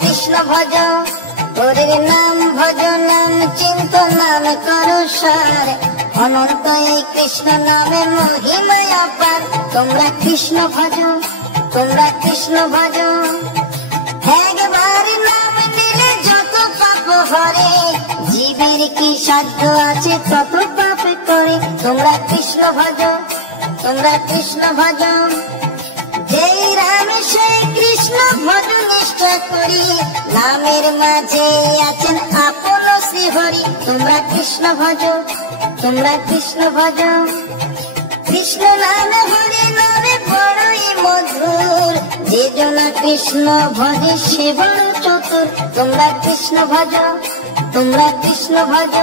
কৃষ্ণ ভজ, হরির নাম ভজ, নাম চিন্ত নাম করো সার, অনন্ত এই কৃষ্ণ নামে মহিমায় অপার। তোমরা কৃষ্ণ ভজ, তোমরা কৃষ্ণ ভজ, একবার নাম নিলে যত পাপ হরে, জীবের কি সাধ্য আছে তত পাপ করে। তোমরা কৃষ্ণ ভজ, তোমরা কৃষ্ণ ভজ, যেই রাম সেই কৃষ্ণ ভজ নিষ্ঠা করি, নামের মাঝে আছেন আপন শ্রী হরি। তোমরা কৃষ্ণ ভজ, তোমরা কৃষ্ণ ভজ, কৃষ্ণ নাম হরি নামে বড়ই মধুর, যে জনা কৃষ্ণ ভজে সে বড় চতুর। তোমরা কৃষ্ণ ভজ, তোমরা কৃষ্ণ ভজ।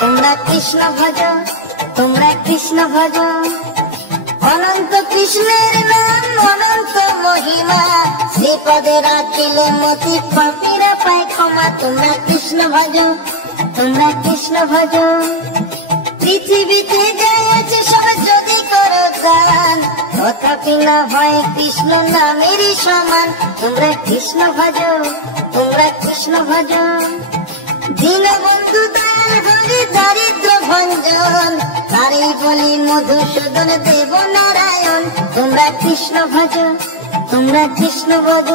তোমরা কৃষ্ণ ভজ, তোমরা কৃষ্ণ ভজ, অনন্ত কৃষ্ণের নাম অনন্ত মহিমা, শ্রীপদে রাখিলে মতি পাপীরা পায় ক্ষমা। তোমরা কৃষ্ণ ভজ, তোমরা কৃষ্ণ ভজ, পৃথিবীতে যাই আছে সব যদি করো দান, তথাপি না হয় কৃষ্ণ নামেরই সমান। তোমরা কৃষ্ণ ভজ, তোমরা কৃষ্ণ ভজ, দীনবন্ধু দান হরি দারিদ্র ভঞ্জন, তারই বলি মধুসূদন দেব নারায়ণ। তোমরা কৃষ্ণ ভজ, তোমরা কৃষ্ণ ভজ।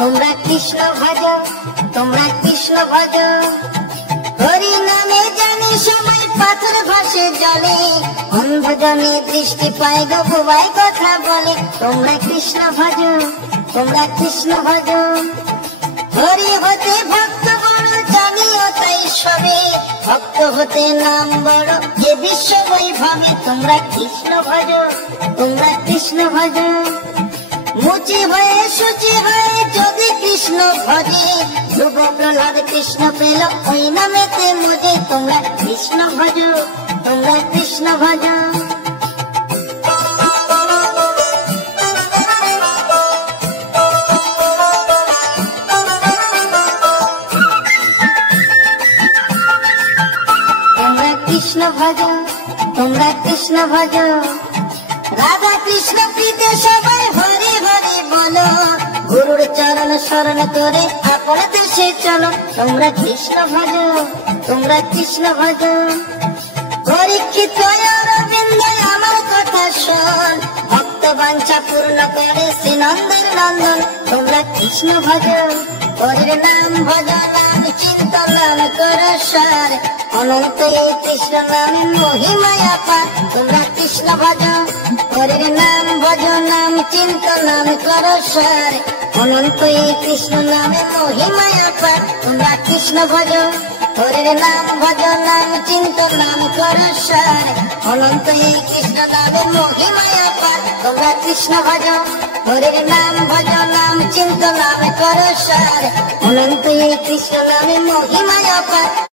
তোমরা কৃষ্ণ ভজ, তোমরা কৃষ্ণ ভজ, হরি নামে জানি সবাই পাথর ভাসে জলে, অন্ধজনে দৃষ্টি পায় গো বুবাই কথা বলে। তোমরা কৃষ্ণ ভজ, তোমরা কৃষ্ণ ভজ, হরি হতে ভক্ত বড় জানিও তাই সবে, ভক্ত হতে নাম বড় যে বিশ্ব বৈভবে। তোমরা কৃষ্ণ ভজ, তোমরা কৃষ্ণ ভজ, মুচি হয়ে শুচি হয়ে যদি কৃষ্ণ ভজে, ধ্রুব প্রহ্লাদ কৃষ্ণ পেল ওই নামেতে মজে। তোমরা কৃষ্ণ ভজ, তোমরা কৃষ্ণ ভজ। তোমরা কৃষ্ণ ভজ, তোমরা কৃষ্ণ ভজ, রাধা কৃষ্ণ প্রীতে সবাই হরি হরি বলো, গুরুর চরণ শরণ করে আপন দেশে চলো। তোমরা কৃষ্ণ ভজ, তোমরা কৃষ্ণ ভজ, পরীক্ষিত অরবিন্দ আমার কথা শোন, ভক্ত বাঞ্ছা পূর্ণ করে শ্রী নন্দের নন্দন। তোমরা কৃষ্ণ ভজ, হরির নাম ভজ, নাম চিন্ত নাম কর সার, অনন্ত এই কৃষ্ণ নামে মহিমায় অপার। তোমরা কৃষ্ণ ভজ, হরির নাম ভজ, নাম চিন্ত নাম কর সার, অনন্ত এই কৃষ্ণ নামে মহিমায় অপার। তোমরা কৃষ্ণ ভজ, হরির নাম ভজ, নাম চিন্ত নাম কর সার, অনন্ত এই কৃষ্ণ নামে মহিমায় অপার। তোমরা কৃষ্ণ ভজ, হরির নাম ভজ, নাম চিন্ত নাম কর সার, অনন্ত এই কৃষ্ণ নামে মহিমায় অপার।